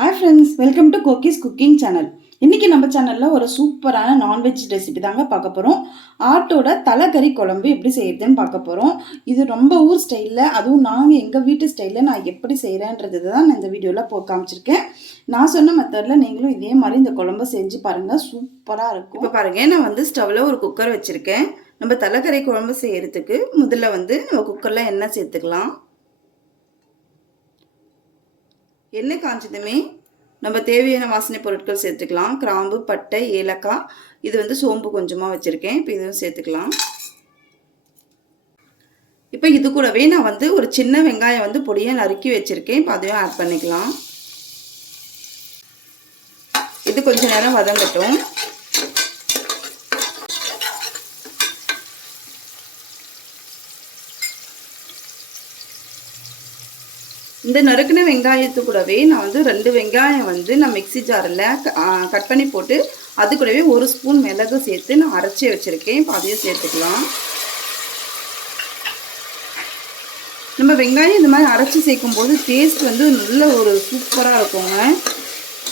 Hi friends, welcome to Kokis Cooking Channel. இன்னைக்கு நம்ம சேனல்ல ஒரு சூப்பரான நான்வெஜ் ரெசிபி தாங்க பார்க்க போறோம். ஆட்டோட தலக்கறி குழம்பு எப்படி செய்யறதுன்னு பார்க்க போறோம். இது ரொம்ப ஊர் ஸ்டைல்ல, அதுவும் நாங்க எங்க வீட்டு ஸ்டைல்ல நான் எப்படி செய்யறேன்றது தான் நான் இந்த வீடியோல காமிச்சிருக்கேன். நான் சொன்ன மெத்தட்ல நீங்களும் இதே மாதிரி இந்த குழம்பு செஞ்சு பாருங்க, சூப்பரா இருக்கும். இப்போ பாருங்க, நான் ஸ்டவ்ல ஒரு குக்கர் வச்சிருக்கேன். நம்ம தலக்கறி குழம்பு செய்யறதுக்கு முதல்ல நம்ம குக்கர்ல எண்ணெய் சேர்த்துக்கலாம். எண்ணெய் காஞ்சதுமே நம்ம தேவையான வாசனை பொருட்கள் சேர்த்துக்கலாம். கிராம்பு, பட்டை, ஏலக்காய், இது சோம்பு கொஞ்சமாக வச்சுருக்கேன். இப்போ இதுவும் சேர்த்துக்கலாம். இப்போ இது கூடவே நான் ஒரு சின்ன வெங்காயம் பொடியாக நறுக்கி வச்சுருக்கேன். இப்போ அதையும் ஆட் பண்ணிக்கலாம். இது கொஞ்ச நேரம் வதங்கட்டும். இந்த நறுக்கின வெங்காயத்து கூடவே நான் 2 வெங்காயம் நான் மிக்சி ஜாரில் கட் பண்ணி போட்டு அது கூடவே 1 ஸ்பூன் மிளகு சேர்த்து நான் அரைச்சி வச்சுருக்கேன். இப்போ அதையும் சேர்த்துக்கலாம். நம்ம வெங்காயம் இந்த மாதிரி அரைச்சி சேர்க்கும்போது டேஸ்ட் நல்ல ஒரு சூப்பராக இருக்குங்க.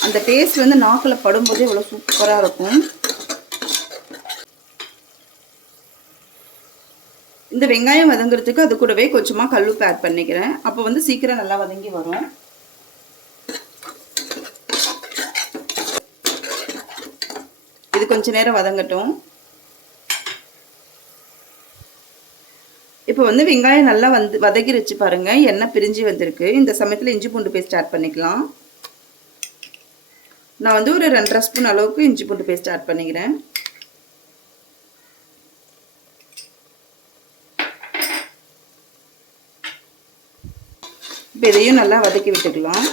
அந்த டேஸ்ட் நாக்கில் படும்போதே இவ்வளோ சூப்பராக இருக்கும். இந்த வெங்காயம் வதங்குறதுக்கு அது கூடவே கொஞ்சமாக கல்லுப்பு ஆட் பண்ணிக்கிறேன். அப்போ சீக்கிரம் நல்லா வதங்கி வரும். இது கொஞ்ச நேரம் வதங்கட்டும். இப்போ வெங்காயம் நல்லா வதக்கிருச்சு பாருங்க, எண்ணெய் பிரிஞ்சு வந்திருக்கு. இந்த சமயத்தில் இஞ்சி பூண்டு பேஸ்ட் ஆட் பண்ணிக்கலாம். நான் ஒரு 2.5 ஸ்பூன் அளவுக்கு இஞ்சி பூண்டு பேஸ்ட் ஆட் பண்ணிக்கிறேன். இப்போ இதையும் நல்லா வதக்கி விட்டுக்கலாம்.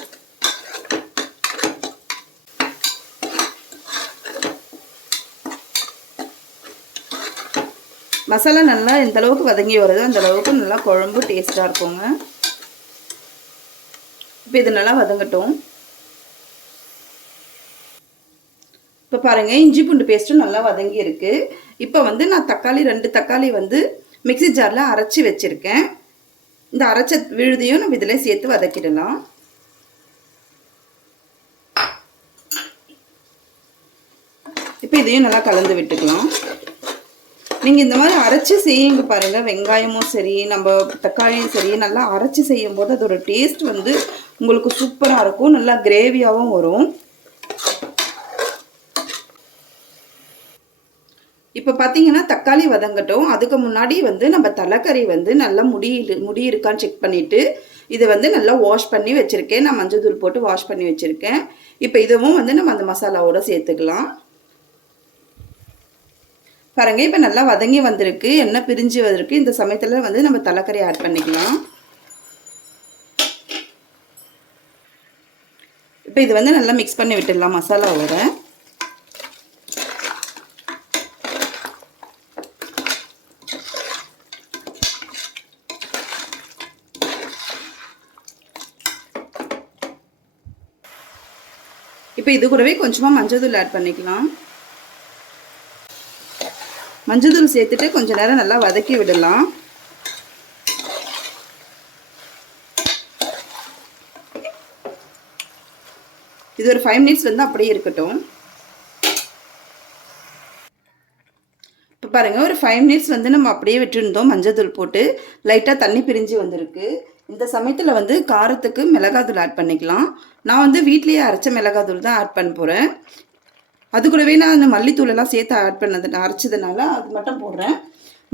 மசாலா நல்லா எந்த அளவுக்கு வதங்கி வருதோ அந்த அளவுக்கு நல்லா குழம்பு டேஸ்ட்டாக இருக்குங்க. இப்போ இது நல்லா வதங்கட்டும். இப்போ பாருங்கள், இஞ்சி பூண்டு பேஸ்ட்டும் நல்லா வதங்கி இருக்கு. இப்போ நான் தக்காளி 2 தக்காளி மிக்சி ஜாரில் அரைச்சி வச்சுருக்கேன். இந்த அரைச்ச விழுதியும் நம்ம இதில் சேர்த்து வதக்கிடலாம். இப்போ இதையும் நல்லா கலந்து விட்டுக்கலாம். நீங்கள் இந்த மாதிரி அரைச்சி செய்யுங்க பாருங்கள். வெங்காயமும் சரி, நம்ம தக்காளியும் சரி, நல்லா அரைச்சி செய்யும் போது அதோட டேஸ்ட் உங்களுக்கு சூப்பராக இருக்கும். நல்லா கிரேவியாகவும் வரும். இப்போ பார்த்தீங்கன்னா தக்காளி வதங்கட்டும். அதுக்கு முன்னாடி நம்ம தலைக்கறி நல்லா முடி இருக்கான்னு செக் பண்ணிவிட்டு இதை நல்லா வாஷ் பண்ணி வச்சுருக்கேன். நான் மஞ்சள் தூள் போட்டு வாஷ் பண்ணி வச்சுருக்கேன். இப்போ இதுவும் நம்ம அந்த மசாலாவோட சேர்த்துக்கலாம். பாருங்கள், இப்போ நல்லா வதங்கி வந்திருக்கு, எண்ணெய் பிரிஞ்சு வந்திருக்கு. இந்த சமயத்தில் நம்ம தலைக்கறி ஆட் பண்ணிக்கலாம். இப்போ இது நல்லா மிக்ஸ் பண்ணி விட்டுடலாம் மசாலாவோட. இப்போ இது கூடவே கொஞ்சமாக மஞ்சள் தூள் ஆட் பண்ணிக்கலாம். மஞ்சள் தூள் சேர்த்துட்டு கொஞ்ச நேரம் நல்லா வதக்கி விடலாம். இது ஒரு 5 மினிட்ஸ் அப்படியே இருக்கட்டும். இப்போ பாருங்கள், ஒரு 5 மினிட்ஸ் நம்ம அப்படியே விட்டுருந்தோம். மஞ்சள் தூள் போட்டு லைட்டாக தண்ணி பிரிஞ்சு வந்திருக்கு. இந்த சமயத்தில் காரத்துக்கு மிளகாத்தூள் ஆட் பண்ணிக்கலாம். நான் வீட்லேயே அரைச்ச மிளகாத்தூள் தான் ஆட் பண்ண போகிறேன். அது கூடவே நான் அந்த மல்லித்தூளெல்லாம் சேர்த்து ஆட் பண்ணது அரைச்சதுனால அது மட்டும் போடுறேன்.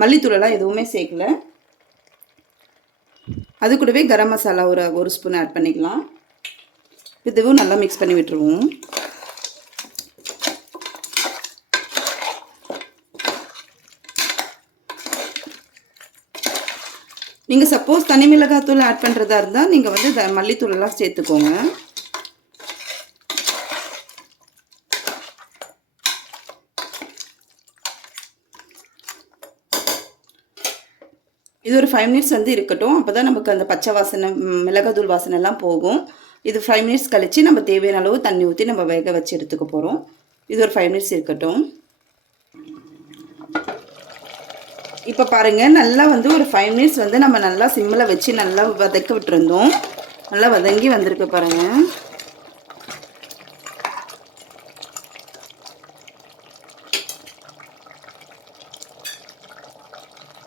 மல்லித்தூளெல்லாம் எதுவுமே சேர்க்கல. அது கூடவே கரம் மசாலா ஒரு ஸ்பூன் ஆட் பண்ணிக்கலாம். இதுவும் நல்லா மிக்ஸ் பண்ணி விட்டுருவோம். நீங்கள் சப்போஸ் தனி மிளகாத்தூள் ஆட் பண்ணுறதா இருந்தால் நீங்கள் மல்லித்தூளெல்லாம் சேர்த்துக்கோங்க. இது ஒரு 5 மினிட்ஸ் இருக்கட்டும். அப்போ தான் நமக்கு அந்த பச்சை வாசனை, மிளகாத்தூள் வாசனை எல்லாம் போகும். இது 5 மினிட்ஸ் கழித்து நம்ம தேவையான அளவு தண்ணி ஊற்றி நம்ம வேக வச்சு எடுத்துக்க போகிறோம். இது ஒரு 5 மினிட்ஸ் இருக்கட்டும். இப்போ பாருங்கள், நல்லா ஒரு 5 மினிட்ஸ் நம்ம நல்லா சிம்மில் வச்சு நல்லா வதக்க விட்டுருந்தோம். நல்லா வதங்கி வந்திருக்கு பாருங்கள்.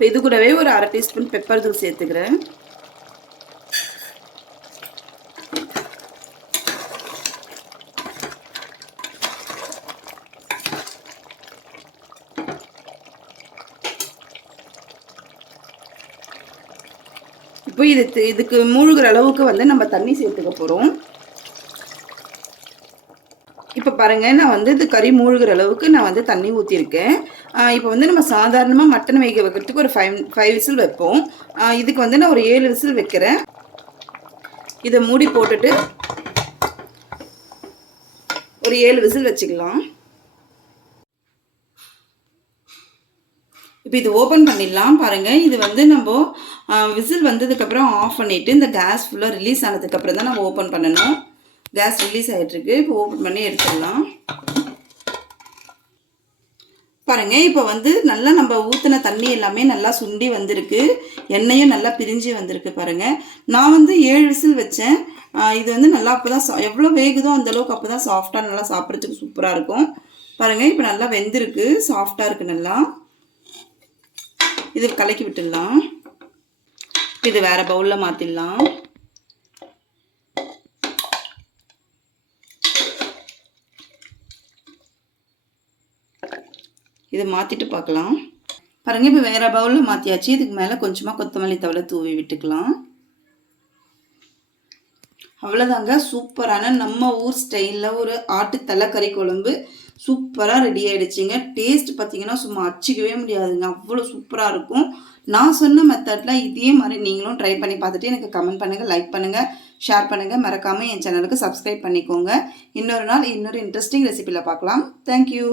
இப்போ இது கூடவே ஒரு 1/2 டீஸ்பூன் பெப்பர் தூள் சேர்த்துக்கிறேன். இப்போ இதுக்கு மூழ்கிற அளவுக்கு வந்து நம்ம தண்ணி சேர்த்துக்க போகிறோம். இப்போ பாருங்கள், நான் வந்து இது கறி மூழ்கிற அளவுக்கு நான் வந்து தண்ணி ஊற்றிருக்கேன். இப்போ வந்து நம்ம சாதாரணமாக மட்டன் வேக வைக்கிறதுக்கு ஒரு 5 விசில் வைப்போம். இதுக்கு வந்து நான் ஒரு 7 விசில் வைக்கிறேன். இதை மூடி போட்டுட்டு ஒரு 7 விசில் வச்சுக்கலாம். இப்போ இது ஓப்பன் பண்ணிடலாம். பாருங்கள், இது வந்து நம்ம விசில் வந்ததுக்கப்புறம் ஆஃப் பண்ணிவிட்டு இந்த கேஸ் ஃபுல்லாக ரிலீஸ் ஆனதுக்கப்புறம் தான் நம்ம ஓப்பன் பண்ணணும். கேஸ் ரிலீஸ் ஆகிட்டுருக்கு. இப்போ ஓப்பன் பண்ணி எடுத்துடலாம். பாருங்கள், இப்போ வந்து நல்லா நம்ம ஊற்றின தண்ணி எல்லாமே நல்லா சுண்டி வந்திருக்கு. எண்ணெயும் நல்லா பிரிஞ்சு வந்திருக்கு. பாருங்கள், நான் வந்து 7 விசில் வச்சேன். இது வந்து நல்லா அப்போ தான் எவ்வளோ வேகுதோ அந்தளவுக்கு அப்போ தான் சாஃப்டாக நல்லா சாப்பிட்றதுக்கு சூப்பராக இருக்கும். பாருங்கள், இப்போ நல்லா வெந்திருக்கு, சாஃப்டாக இருக்குது. நல்லா இது கலக்கி விட்டுடலாம். இது வேறு பவுலில் மாற்றிடலாம். இதை மாற்றிட்டு பார்க்கலாம். பாருங்கள், இப்போ வேறு பவுலில் மாற்றியாச்சு. இதுக்கு மேலே கொஞ்சமாக கொத்தமல்லி தழை தூவி விட்டுக்கலாம். அவ்வளோதாங்க, சூப்பரான நம்ம ஊர் ஸ்டைலில் ஒரு ஆட்டு தலைக்கறி குழம்பு சூப்பராக ரெடி ஆகிடுச்சிங்க. டேஸ்ட் பார்த்திங்கன்னா சும்மா அச்சிக்கவே முடியாதுங்க, அவ்வளோ சூப்பராக இருக்கும். நான் சொன்ன மெத்தடில் இதே மாதிரி நீங்களும் ட்ரை பண்ணி பார்த்துட்டு எனக்கு கமெண்ட் பண்ணுங்கள், லைக் பண்ணுங்கள், ஷேர் பண்ணுங்கள். மறக்காமல் என் சேனலுக்கு சப்ஸ்கிரைப் பண்ணிக்கோங்க. இன்னொரு நாள் இன்னொரு இன்ட்ரெஸ்டிங் ரெசிபியில் பார்க்கலாம். தேங்க்யூ.